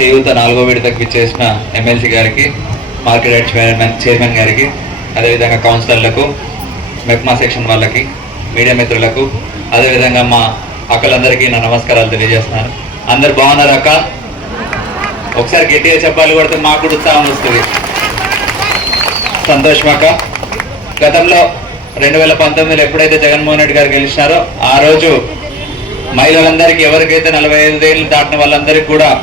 చేయూత నాలుగో విడతకు ఇచ్చేసిన ఎమ్మెల్సీ గారికి మార్కెట్ రైట్ చైర్మన్ చైర్మన్ గారికి అదేవిధంగా కౌన్సిలర్లకు మెక్మా సెక్షన్ వాళ్ళకి మీడియా మిత్రులకు అదేవిధంగా మా అక్కలందరికీ నా నమస్కారాలు తెలియజేస్తున్నాను. అందరు బాగున్నారు అక్క? ఒకసారి గట్టిగా చెప్పాలి కొడితే మాకు కూడా ఉత్సాహం వస్తుంది. సంతోషం అక్క. గతంలో రెండు వేల పంతొమ్మిదిలో ఎప్పుడైతే జగన్మోహన్ రెడ్డి గారు గెలిచినారో ఆ రోజు మహిళలందరికీ ఎవరికైతే నలభై ఐదు ఏళ్ళు దాటిన వాళ్ళందరికీ కూడా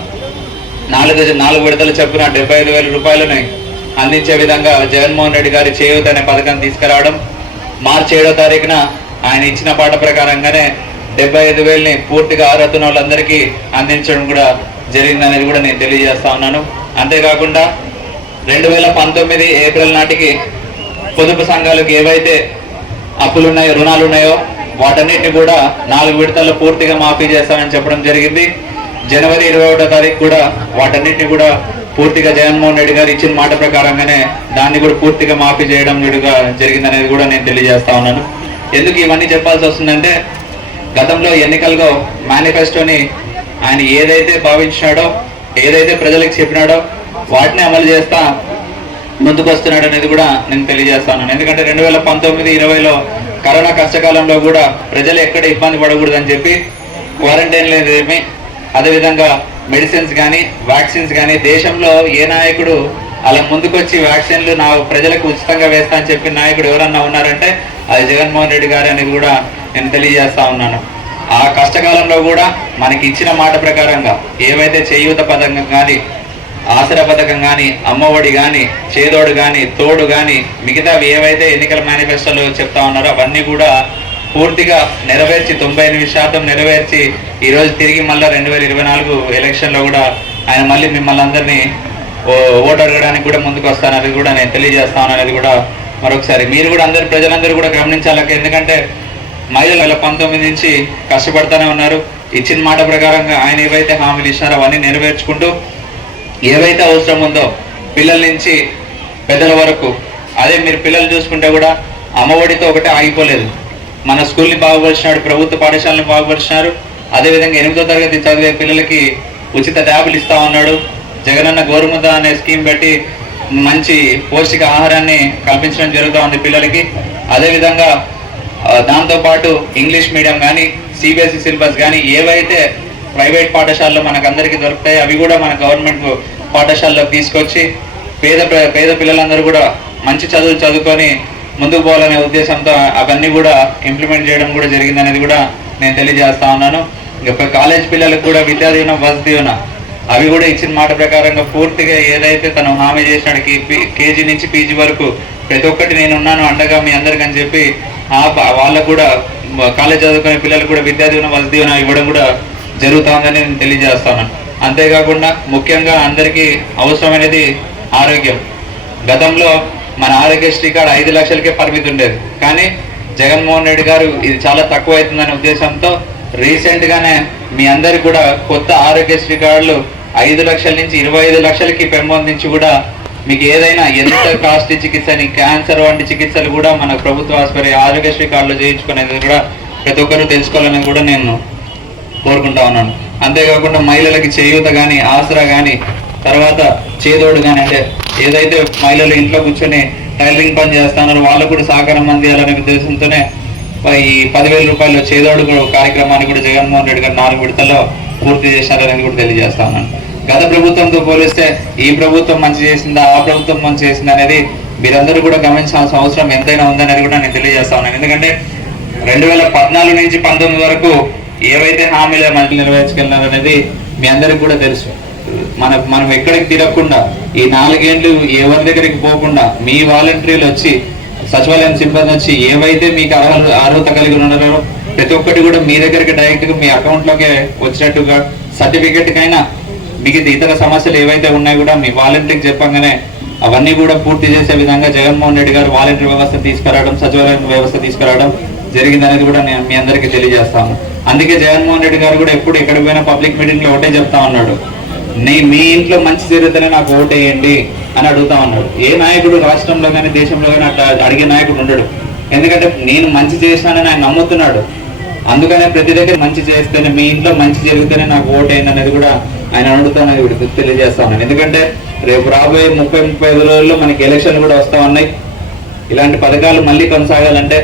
నాలుగు నాలుగు విడతలు చెప్పున డెబ్బై ఐదు వేల రూపాయలని అందించే విధంగా జగన్మోహన్ రెడ్డి గారి చేయూత అనే పథకం తీసుకురావడం మార్చి ఏడో తారీఖున ఆయన ఇచ్చిన పాట ప్రకారంగానే డెబ్బై ఐదు వేలని పూర్తిగా అర్హత వాళ్ళందరికీ అందించడం కూడా జరిగిందనేది కూడా నేను తెలియజేస్తా ఉన్నాను. అంతేకాకుండా రెండు వేల పంతొమ్మిది ఏప్రిల్ నాటికి పొదుపు సంఘాలకు ఏవైతే అప్పులు ఉన్నాయో రుణాలు ఉన్నాయో వాటన్నిటిని కూడా నాలుగు విడతల్లో పూర్తిగా మాఫీ చేస్తామని చెప్పడం జరిగింది. జనవరి ఇరవై ఒకటో తారీఖు కూడా వాటన్నిటిని కూడా పూర్తిగా జగన్మోహన్ రెడ్డి గారు ఇచ్చిన మాట ప్రకారంగానే దాన్ని కూడా పూర్తిగా మాఫీ చేయడం విడుగా జరిగిందనేది కూడా నేను తెలియజేస్తా ఉన్నాను. ఎందుకు ఇవన్నీ చెప్పాల్సి వస్తుందంటే గతంలో ఎన్నికల్లో మేనిఫెస్టోని ఆయన ఏదైతే భావించినాడో ఏదైతే ప్రజలకు చెప్పినాడో వాటిని అమలు చేస్తా ముందుకు వస్తున్నాడు అనేది కూడా నేను తెలియజేస్తాను ఎందుకంటే రెండు వేల పంతొమ్మిది ఇరవైలో కరోనా కష్టకాలంలో కూడా ప్రజలు ఎక్కడ ఇబ్బంది పడకూడదని చెప్పి క్వారంటైన్ లేదేమి అదేవిధంగా మెడిసిన్స్ కానీ వ్యాక్సిన్స్ కానీ దేశంలో ఏ నాయకుడు అలా ముందుకొచ్చి వ్యాక్సిన్లు నా ప్రజలకు ఉచితంగా వేస్తా అని చెప్పిన నాయకుడు ఎవరన్నా ఉన్నారంటే అది జగన్మోహన్ రెడ్డి గారు అని కూడా నేను తెలియజేస్తా ఉన్నాను. ఆ కష్టకాలంలో కూడా మనకి ఇచ్చిన మాట ప్రకారంగా ఏవైతే చేయూత పథకం కానీ ఆసరా పథకం కానీ అమ్మఒడి కానీ చేదోడు కానీ తోడు కానీ మిగతావి ఏవైతే ఎన్నికల మేనిఫెస్టోలో చెప్తా ఉన్నారో అవన్నీ కూడా పూర్తిగా నెరవేర్చి తొంభై ఎనిమిది శాతం నెరవేర్చి ఈరోజు తిరిగి మళ్ళీ రెండు వేల ఇరవై నాలుగు ఎలక్షన్లో కూడా ఆయన మళ్ళీ మిమ్మల్ని అందరినీ ఓ- ఓటు అడగడానికి కూడా ముందుకు వస్తానని కూడా నేను తెలియజేస్తాను అనేది కూడా మరొకసారి. మీరు కూడా అందరు ప్రజలందరూ కూడా గమనించాలి. ఎందుకంటే మహిళలు వేల పంతొమ్మిది నుంచి కష్టపడుతూనే ఉన్నారు. ఇచ్చిన మాట ప్రకారంగా ఆయన ఏవైతే హామీలు ఇచ్చారో అవన్నీ నెరవేర్చుకుంటూ ఏవైతే అవసరం ఉందో పిల్లల నుంచి పెద్దల వరకు అదే మీరు పిల్లలు చూసుకుంటే కూడా అమ్మఒడితో ఒకటే ఆగిపోలేదు. మన స్కూల్ని బాగుపరిచినాడు ప్రభుత్వ పాఠశాలని బాగుపరిచినారు. అదేవిధంగా ఎనిమిదో తరగతి చదివే పిల్లలకి ఉచిత ట్యాబ్లు ఇస్తా ఉన్నాడు. జగనన్న గోరుముద్ద అనే స్కీమ్ పెట్టి మంచి పౌష్టిక ఆహారాన్ని కల్పించడం జరుగుతూ ఉంది పిల్లలకి. అదేవిధంగా దాంతోపాటు దాంతో పాటు ఇంగ్లీష్ మీడియం కానీ సిబిఎస్ఈ సిలబస్ కానీ ఏవైతే ప్రైవేట్ పాఠశాలలో మనకు అందరికీ దొరుకుతాయి అవి కూడా మన గవర్నమెంట్ పాఠశాలలోకి తీసుకొచ్చి పేద పేద పిల్లలందరూ కూడా మంచి చదువులు చదువుకొని ముందుకు పోవాలనే ఉద్దేశంతో అవన్నీ కూడా ఇంప్లిమెంట్ చేయడం కూడా జరిగిందనేది కూడా నేను తెలియజేస్తా ఉన్నాను. ఇంకా కాలేజ్ పిల్లలకు కూడా విద్యా దీవెన బస్ అవి కూడా ఇచ్చిన మాట ప్రకారంగా పూర్తిగా ఏదైతే తను హామీ చేసినాడు కేజీ నుంచి పీజీ వరకు ప్రతి ఒక్కటి నేను ఉన్నాను అండగా మీ అందరికని చెప్పి ఆ వాళ్ళకు కూడా కాలేజ్ చదువుకునే పిల్లలకు కూడా విద్యా దీవెన వసతి ఇవ్వడం కూడా జరుగుతుందని నేను తెలియజేస్తాను. అంతేకాకుండా ముఖ్యంగా అందరికీ అవసరమైనది ఆరోగ్యం. గతంలో మన ఆరోగ్యశ్రీ కార్డు ఐదు లక్షలకే పరిమితి ఉండేది. కానీ జగన్మోహన్ రెడ్డి గారు ఇది చాలా తక్కువ అవుతుందనే ఉద్దేశంతో రీసెంట్ గానే మీ అందరికి కూడా కొత్త ఆరోగ్యశ్రీ కార్డులు ఐదు లక్షల నుంచి ఇరవై ఐదు లక్షలకి పెంపొందించి కూడా మీకు ఏదైనా ఎంత కాస్ట్ చికిత్స అని క్యాన్సర్ వంటి చికిత్సలు కూడా మన ప్రభుత్వ ఆసుపత్రి ఆరోగ్యశ్రీ కార్డులో చేయించుకునేది కూడా ప్రతి ఒక్కరూ తెలుసుకోవాలని కూడా నేను కోరుకుంటా ఉన్నాను. అంతేకాకుండా మహిళలకి చేయూత కానీ ఆసరా కానీ తర్వాత చేదోడు కానీ అంటే ఏదైతే మహిళలు ఇంట్లో కూర్చొని టైలరింగ్ పని చేస్తున్నారో వాళ్ళకు కూడా సహకారం అందియాలనే ఉద్దేశంతోనే ఈ పదివేల రూపాయల చేదోడు కార్యక్రమాన్ని కూడా జగన్మోహన్ రెడ్డి గారు నాలుగు విడతల్లో పూర్తి చేశారని కూడా తెలియజేస్తా ఉన్నాను. గత ప్రభుత్వంతో పోలిస్తే ఈ ప్రభుత్వం మంచి చేసిందా ఆ ప్రభుత్వం మంచి చేసింది అనేది మీరందరూ కూడా గమనించాల్సిన అవసరం ఎంతైనా ఉందనేది కూడా నేను తెలియజేస్తా ఉన్నాను. ఎందుకంటే రెండు వేల పద్నాలుగు నుంచి పంతొమ్మిది వరకు ఏవైతే హామీలు మనకి నెరవేర్చుకెళ్ళినారు మీ అందరికి కూడా తెలుసు. మన మనం ఎక్కడికి తిరగకుండా ఈ నాలుగేండ్లు ఎవరి దగ్గరికి పోకుండా మీ వాలంటీర్లు వచ్చి సచివాలయం సిబ్బంది వచ్చి ఏవైతే మీకు అర్హత అర్హత కలిగి ఉన్నారో ప్రతి ఒక్కటి కూడా మీ దగ్గరికి డైరెక్ట్గా మీ అకౌంట్లోకి వచ్చినట్టుగా సర్టిఫికెట్కైనా మిగతా ఇతర సమస్యలు ఏవైతే ఉన్నాయో కూడా మీ వాలంటీర్కి చెప్పంగానే అవన్నీ కూడా పూర్తి చేసే విధంగా జగన్మోహన్ రెడ్డి గారు వాలంటీర్ వ్యవస్థ తీసుకురావడం సచివాలయం వ్యవస్థ తీసుకురావడం జరిగిందనేది కూడా నేను మీ అందరికీ తెలియజేస్తాను. అందుకే జగన్మోహన్ రెడ్డి గారు కూడా ఎప్పుడు ఎక్కడికి పోయినా పబ్లిక్ మీటింగ్లో ఒకటే చెప్తా ఉన్నాడు. నీ మీ ఇంట్లో మంచి జరుగుతూనే నాకు ఓటేయండి అని అడుగుతా ఉన్నాడు. ఏ నాయకుడు రాష్ట్రంలో కానీ దేశంలో కానీ అట్లా అడిగే నాయకుడు ఉండడు. ఎందుకంటే నేను మంచి చేశానని ఆయన నమ్ముతున్నాడు. అందుకనే ప్రతి దగ్గర మంచి చేస్తేనే మీ ఇంట్లో మంచి జరిగితేనే నాకు ఓటేయండి అనేది కూడా ఆయన అడుగుతాను ఇప్పుడు తెలియజేస్తా ఉన్నాను. ఎందుకంటే రేపు రాబోయే ముప్పై ముప్పై ఐదు రోజుల్లో మనకి ఎలక్షన్లు కూడా వస్తా ఉన్నాయి. ఇలాంటి పథకాలు మళ్ళీ కొనసాగాలంటే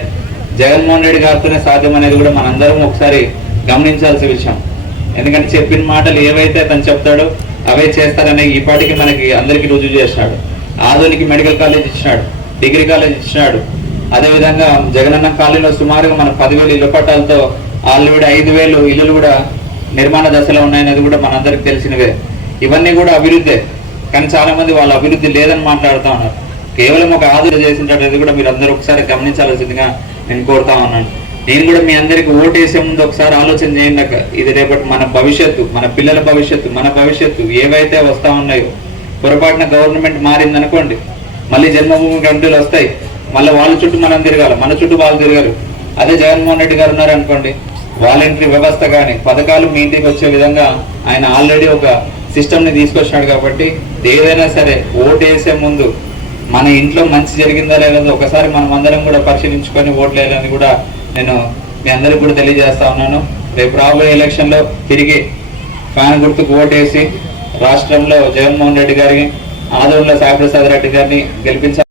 జగన్మోహన్ రెడ్డి గారితోనే సాధ్యం అనేది కూడా మనందరం ఒకసారి గమనించాల్సిన విషయం. ఎందుకంటే చెప్పిన మాటలు ఏవైతే తను చెప్తాడో అవే చేస్తారనే ఈ పాటికి మనకి అందరికీ రుజువు చేసినాడు ఆధునిక మెడికల్ కాలేజ్ ఇచ్చినాడు డిగ్రీ కాలేజ్ ఇచ్చినాడు. అదేవిధంగా జగనన్న కాలనీలో సుమారుగా మన పదివేలు ఇళ్ళ పట్టాలతో ఆల్రెడీ ఐదు వేలు ఇల్లులు కూడా నిర్మాణ దశలో ఉన్నాయనేది కూడా మనందరికి తెలిసినవే. ఇవన్నీ కూడా అభివృద్ధే. కానీ చాలా మంది వాళ్ళ అభివృద్ధి లేదని మాట్లాడుతూ ఉన్నారు. కేవలం ఒక ఆదుర చేసినట్టు కూడా మీరు అందరూ ఒకసారి గమనించాల్సిందిగా నేను కోరుతా ఉన్నాను. నేను కూడా మీ అందరికి ఓటు వేసే ముందు ఒకసారి ఆలోచన చేయండి అక్క. ఇది రేపటి మన భవిష్యత్తు మన పిల్లల భవిష్యత్తు మన భవిష్యత్తు ఏవైతే వస్తా ఉన్నాయో. పొరపాటున గవర్నమెంట్ మారింది అనుకోండి మళ్ళీ జన్మభూమి గంటలు వస్తాయి. మళ్ళీ వాళ్ళ చుట్టూ మనం తిరగాలి మన చుట్టూ వాళ్ళు తిరగారు. అదే జగన్మోహన్ రెడ్డి గారు ఉన్నారు అనుకోండి వాలంటరీ వ్యవస్థ కానీ పథకాలు మీ ఇంటికి వచ్చే విధంగా ఆయన ఆల్రెడీ ఒక సిస్టమ్ని తీసుకొచ్చాడు కాబట్టి ఏదైనా సరే ఓటు వేసే ముందు మన ఇంట్లో మంచి జరిగిందా లేదా ఒకసారి మనం అందరం కూడా పరిశీలించుకొని ఓట్లు వేయాలని కూడా నేను మీ అందరికి కూడా తెలియజేస్తా ఉన్నాను. రేపు రాబోయే ఎలక్షన్లో తిరిగి ఫ్యాన్ గుర్తుకు ఓటేసి రాష్ట్రంలో జగన్మోహన్ రెడ్డి గారిని ఆదరణలో సాయిప్రసాద్ రెడ్డి గారిని గెలిపించాలి.